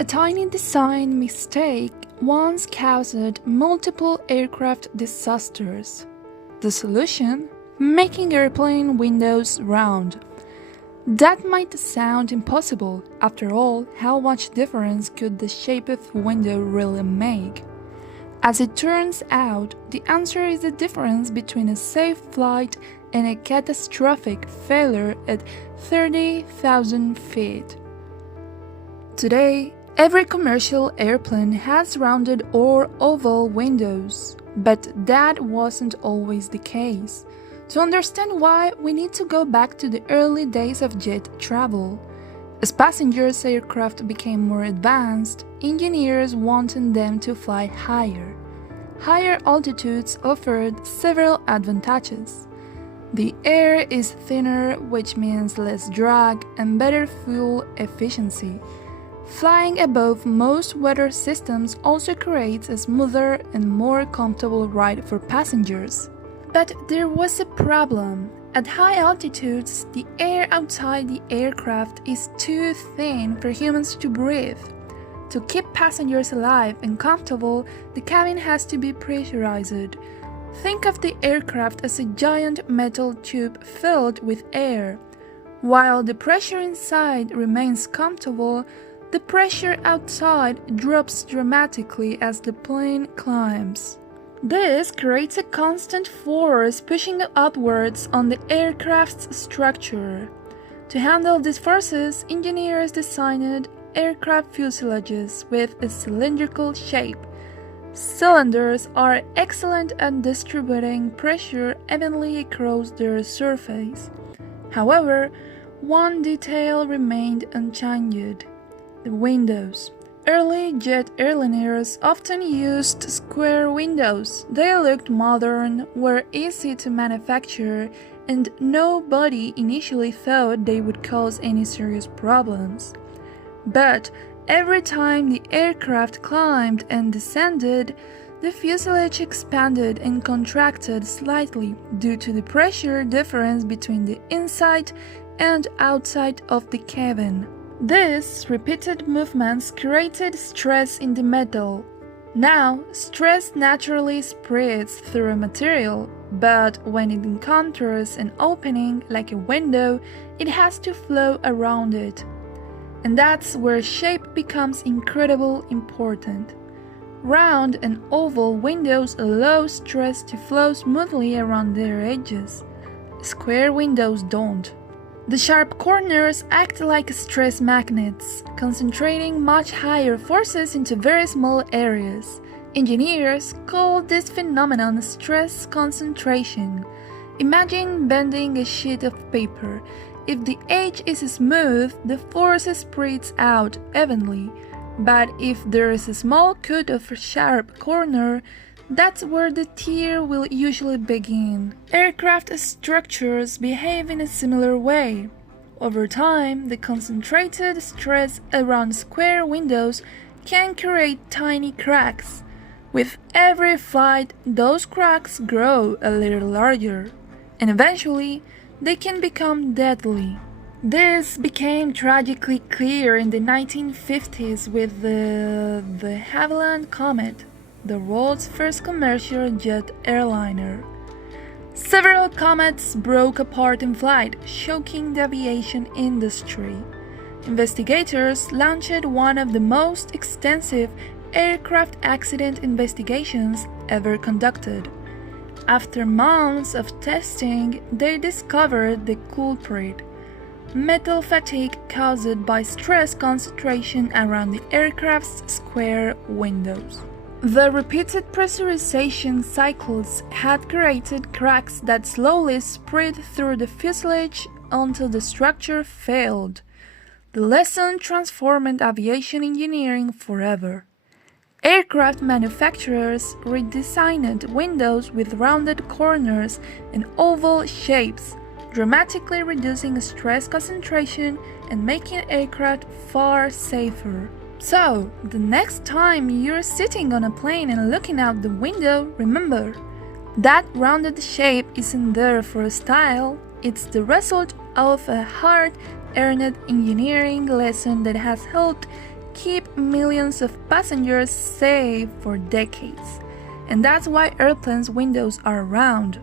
A tiny design mistake once caused multiple aircraft disasters. The solution? Making airplane windows round. That might sound impossible. After all, how much difference could the shape of window really make? As it turns out, the answer is the difference between a safe flight and a catastrophic failure at 30,000 feet. Today, every commercial airplane has rounded or oval windows, but that wasn't always the case. To understand why, we need to go back to the early days of jet travel. As passengers' aircraft became more advanced, engineers wanted them to fly higher. Higher altitudes offered several advantages. The air is thinner, which means less drag and better fuel efficiency. Flying above most weather systems also creates a smoother and more comfortable ride for passengers. But there was a problem. At high altitudes, the air outside the aircraft is too thin for humans to breathe. To keep passengers alive and comfortable, the cabin has to be pressurized. Think of the aircraft as a giant metal tube filled with air. While the pressure inside remains comfortable, the pressure outside drops dramatically as the plane climbs. This creates a constant force pushing upwards on the aircraft's structure. To handle these forces, engineers designed aircraft fuselages with a cylindrical shape. Cylinders are excellent at distributing pressure evenly across their surface. However, one detail remained unchanged: the windows. Early jet airliners often used square windows. They looked modern, were easy to manufacture, and nobody initially thought they would cause any serious problems. But every time the aircraft climbed and descended, the fuselage expanded and contracted slightly due to the pressure difference between the inside and outside of the cabin. These repeated movements created stress in the metal. Now, stress naturally spreads through a material, but when it encounters an opening like a window, it has to flow around it. And that's where shape becomes incredibly important. Round and oval windows allow stress to flow smoothly around their edges. Square windows don't. The sharp corners act like stress magnets, concentrating much higher forces into very small areas. Engineers call this phenomenon stress concentration. Imagine bending a sheet of paper. If the edge is smooth, the force spreads out evenly. But if there is a small cut of a sharp corner, that's where the tear will usually begin. Aircraft structures behave in a similar way. Over time, the concentrated stress around square windows can create tiny cracks. With every flight, those cracks grow a little larger, and eventually, they can become deadly. This became tragically clear in the 1950s with the Havilland Comet, the world's first commercial jet airliner. Several comets broke apart in flight, shocking the aviation industry. Investigators launched one of the most extensive aircraft accident investigations ever conducted. After months of testing, they discovered the culprit: metal fatigue caused by stress concentration around the aircraft's square windows. The repeated pressurization cycles had created cracks that slowly spread through the fuselage until the structure failed. The lesson transformed aviation engineering forever. Aircraft manufacturers redesigned windows with rounded corners and oval shapes, dramatically reducing stress concentration and making aircraft far safer. So, the next time you're sitting on a plane and looking out the window, remember, that rounded shape isn't there for style, it's the result of a hard-earned engineering lesson that has helped keep millions of passengers safe for decades. And that's why airplanes' windows are round.